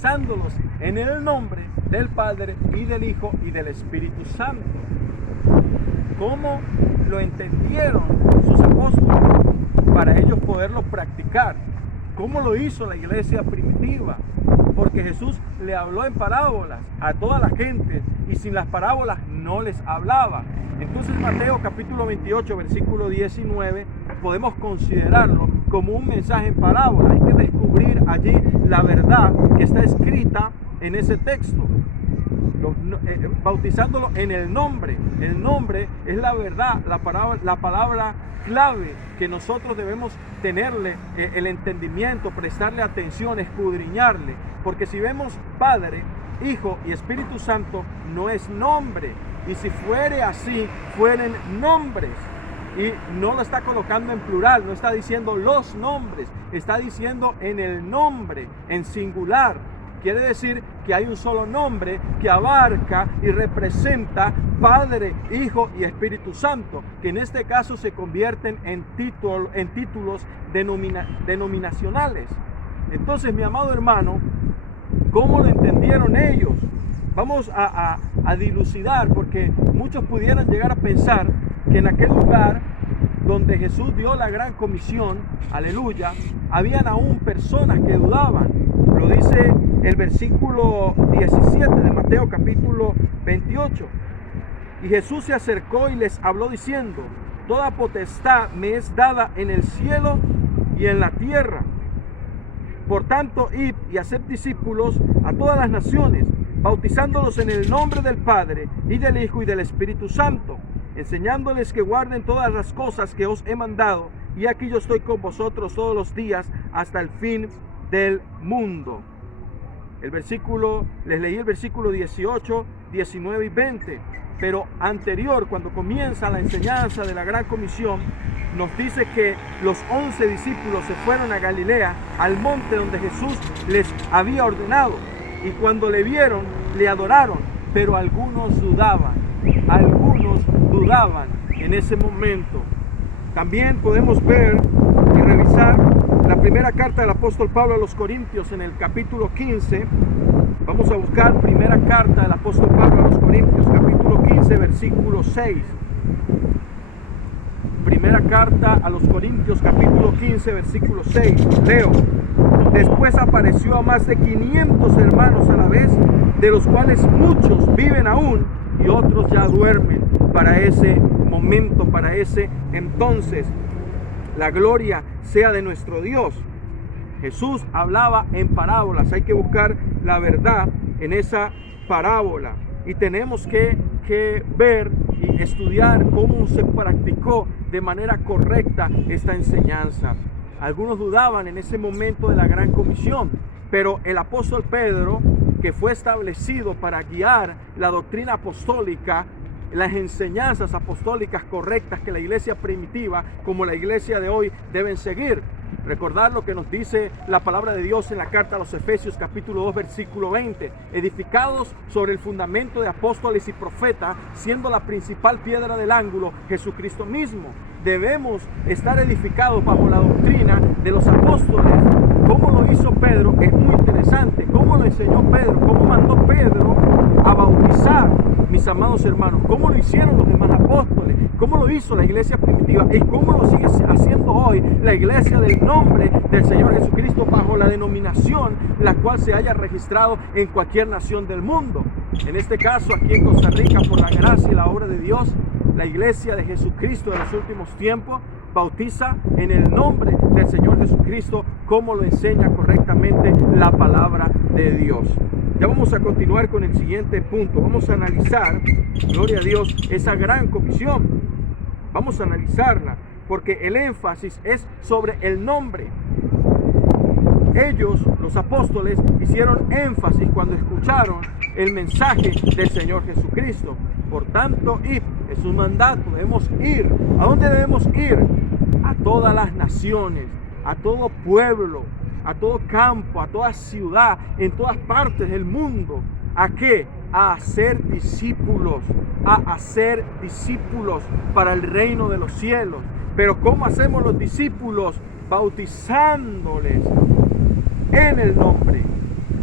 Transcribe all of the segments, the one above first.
bautizándolos en el nombre del Padre y del Hijo y del Espíritu Santo. ¿Cómo lo entendieron sus apóstoles para ellos poderlo practicar? ¿Cómo lo hizo la iglesia primitiva? Porque Jesús le habló en parábolas a toda la gente y sin las parábolas no les hablaba. Entonces Mateo capítulo 28 versículo 19 podemos considerarlo como un mensaje en parábola. Hay que descubrir allí la verdad que está escrita en ese texto. Bautizándolo en el nombre. El nombre es la verdad, la palabra clave que nosotros debemos tenerle el entendimiento, prestarle atención, escudriñarle. Porque si vemos Padre, Hijo y Espíritu Santo, no es nombre. Y si fuere así, fueren nombres. Y no lo está colocando en plural, no está diciendo los nombres, está diciendo en el nombre, en singular. Quiere decir que hay un solo nombre que abarca y representa Padre, Hijo y Espíritu Santo, que en este caso se convierten en títulos denominacionales. Entonces, mi amado hermano, ¿cómo lo entendieron ellos? Vamos a dilucidar, porque muchos pudieran llegar a pensar que en aquel lugar donde Jesús dio la gran comisión, aleluya, habían aún personas que dudaban. Lo dice el versículo 17 de Mateo capítulo 28. Y Jesús se acercó y les habló diciendo: toda potestad me es dada en el cielo y en la tierra. Por tanto, id y haced discípulos a todas las naciones, bautizándolos en el nombre del Padre y del Hijo y del Espíritu Santo, enseñándoles que guarden todas las cosas que os he mandado, y aquí yo estoy con vosotros todos los días hasta el fin del mundo. Les leí el versículo 18, 19 y 20, pero anterior, cuando comienza la enseñanza de la gran comisión, nos dice que los 11 discípulos se fueron a Galilea, al monte donde Jesús les había ordenado, y cuando le vieron, le adoraron, pero algunos dudaban en ese momento. También podemos ver y revisar la primera carta del apóstol Pablo a los Corintios en el capítulo 15. Vamos a buscar primera carta del apóstol Pablo a los Corintios, capítulo 15, versículo 6. Primera carta a los Corintios, capítulo 15, versículo 6. Leo: después apareció a más de 500 hermanos a la vez, de los cuales muchos viven aún y otros ya duermen. Para ese momento, para ese entonces, la gloria sea de nuestro Dios. Jesús hablaba en parábolas. Hay que buscar la verdad en esa parábola. Y tenemos que ver y estudiar cómo se practicó de manera correcta esta enseñanza. Algunos dudaban en ese momento de la gran comisión, pero el apóstol Pedro, que fue establecido para guiar la doctrina apostólica, las enseñanzas apostólicas correctas que la iglesia primitiva como la iglesia de hoy deben seguir. Recordar lo que nos dice la palabra de Dios en la carta a los Efesios capítulo 2 versículo 20: edificados sobre el fundamento de apóstoles y profetas, siendo la principal piedra del ángulo Jesucristo mismo. Debemos estar edificados bajo la doctrina de los apóstoles. ¿Cómo lo hizo Pedro? Es muy interesante. ¿Cómo lo enseñó Pedro? ¿Cómo mandó Pedro a bautizar, mis amados hermanos? ¿Cómo lo hicieron los demás apóstoles? ¿Cómo lo hizo la iglesia primitiva? ¿Y cómo lo sigue haciendo hoy la iglesia del nombre del Señor Jesucristo bajo la denominación la cual se haya registrado en cualquier nación del mundo? En este caso, aquí en Costa Rica, por la gracia y la obra de Dios, la iglesia de Jesucristo de los últimos tiempos bautiza en el nombre del Señor Jesucristo, como lo enseña correctamente la palabra de Dios. Ya vamos a continuar con el siguiente punto. Vamos a analizar, gloria a Dios, esa gran comisión. Vamos a analizarla, porque el énfasis es sobre el nombre. Ellos, los apóstoles, hicieron énfasis cuando escucharon el mensaje del Señor Jesucristo. Por tanto, id, es un mandato, debemos ir. ¿A dónde debemos ir? A todas las naciones, a todo pueblo, a todo campo, a toda ciudad, en todas partes del mundo. ¿A qué? A hacer discípulos, para el reino de los cielos. Pero ¿cómo hacemos los discípulos? Bautizándoles en el nombre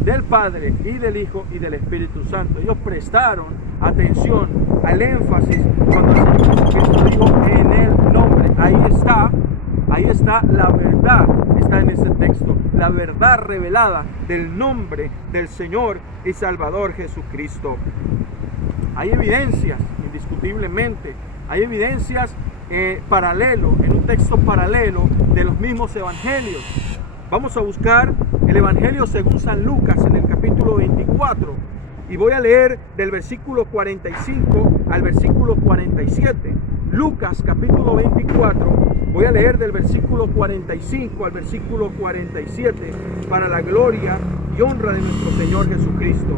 del Padre y del Hijo y del Espíritu Santo. Ellos prestaron atención al énfasis cuando el Señor Jesucristo dijo en el nombre. Ahí está la verdad, está en ese texto, la verdad revelada del nombre del Señor y Salvador Jesucristo. Hay evidencias, indiscutiblemente, hay evidencias en un texto paralelo de los mismos evangelios. Vamos a buscar el Evangelio según San Lucas en el capítulo 24 y voy a leer del versículo 45 al versículo 47. Lucas capítulo 24, voy a leer del versículo 45 al versículo 47 para la gloria y honra de nuestro Señor Jesucristo.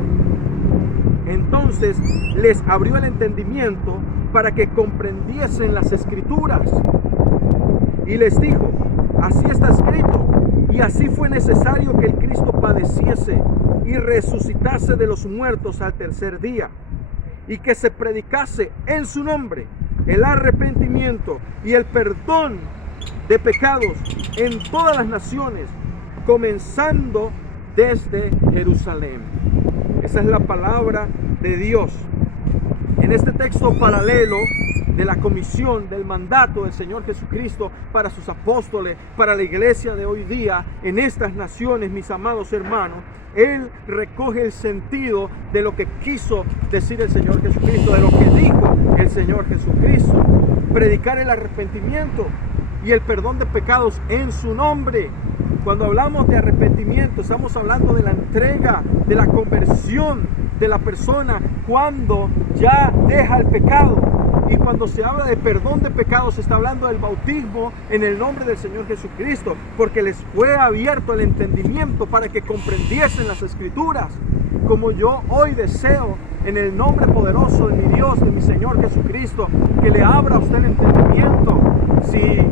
Entonces les abrió el entendimiento para que comprendiesen las Escrituras y les dijo: así está escrito, y así fue necesario que el Cristo padeciese y resucitase de los muertos al tercer día, y que se predicase en su nombre el arrepentimiento y el perdón de pecados en todas las naciones, comenzando desde Jerusalén. Esa es la palabra de Dios. En este texto paralelo de la comisión, del mandato del Señor Jesucristo para sus apóstoles, para la iglesia de hoy día, en estas naciones, mis amados hermanos, Él recoge el sentido de lo que quiso decir el Señor Jesucristo, de lo que dijo el Señor Jesucristo. Predicar el arrepentimiento y el perdón de pecados en su nombre. Cuando hablamos de arrepentimiento, estamos hablando de la entrega, de la conversión de la persona cuando ya deja el pecado. Y cuando se habla de perdón de pecados, se está hablando del bautismo en el nombre del Señor Jesucristo, porque les fue abierto el entendimiento para que comprendiesen las Escrituras, como yo hoy deseo, en el nombre poderoso de mi Dios, de mi Señor Jesucristo, que le abra a usted el entendimiento. Si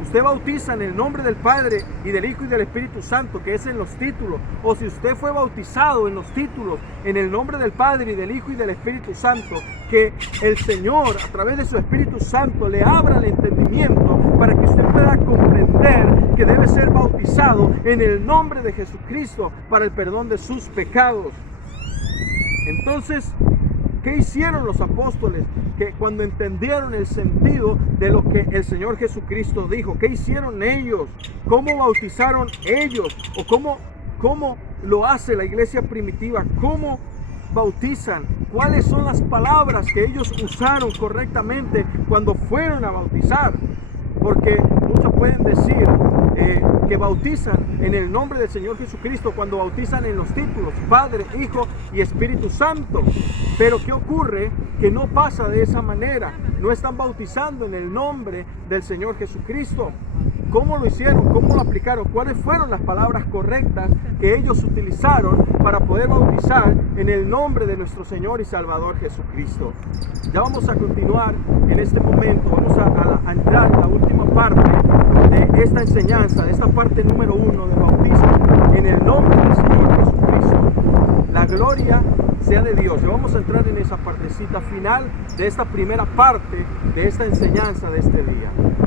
usted bautiza en el nombre del Padre y del Hijo y del Espíritu Santo, que es en los títulos, o si usted fue bautizado en los títulos en el nombre del Padre y del Hijo y del Espíritu Santo, que el Señor a través de su Espíritu Santo le abra el entendimiento para que usted pueda comprender que debe ser bautizado en el nombre de Jesucristo para el perdón de sus pecados. Entonces, ¿qué hicieron los apóstoles? Que cuando entendieron el sentido de lo que el Señor Jesucristo dijo, ¿qué hicieron ellos? ¿Cómo bautizaron ellos? ¿O cómo lo hace la iglesia primitiva? ¿Cómo bautizan? ¿Cuáles son las palabras que ellos usaron correctamente cuando fueron a bautizar? Porque muchos pueden decir que bautizan en el nombre del Señor Jesucristo cuando bautizan en los títulos Padre, Hijo y Espíritu Santo. Pero ¿qué ocurre? Que no pasa de esa manera. No están bautizando en el nombre del Señor Jesucristo. ¿Cómo lo hicieron? ¿Cómo lo aplicaron? ¿Cuáles fueron las palabras correctas que ellos utilizaron para poder bautizar en el nombre de nuestro Señor y Salvador Jesucristo? Ya vamos a continuar en este momento. Vamos a entrar en la última parte de esta enseñanza, de esta parte número 1 del bautismo, en el nombre del Señor Jesucristo. La gloria sea de Dios. Y vamos a entrar en esa partecita final de esta primera parte de esta enseñanza de este día.